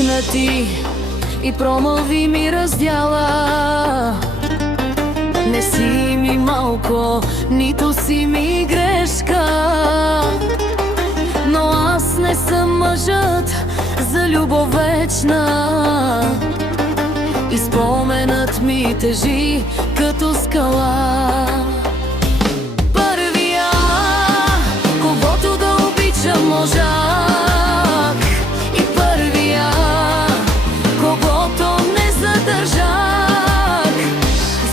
усмихнати и промълви ми раздяла. Не си ми малко, нито си ми грешка, но аз не съм мъжът за любов вечна. И споменът ми тежи като скала. Първия, когото да обичам можах, и първия, когото не задържах.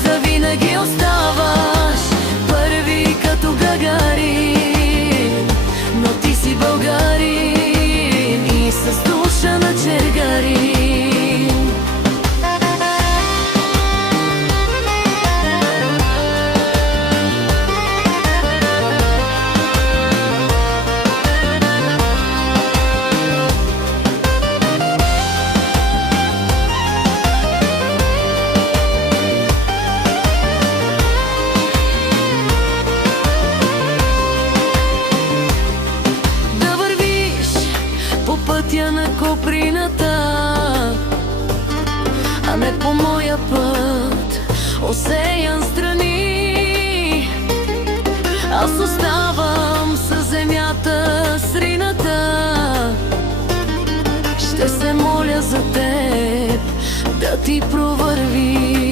Завинаги оставаш първи като Гагарин, но ти си българин и с душа на чергарин. Пътя на Коприната, а не по моя път, осеян страни. Аз оставам със земята срината. Ще се моля за теб да ти провърви.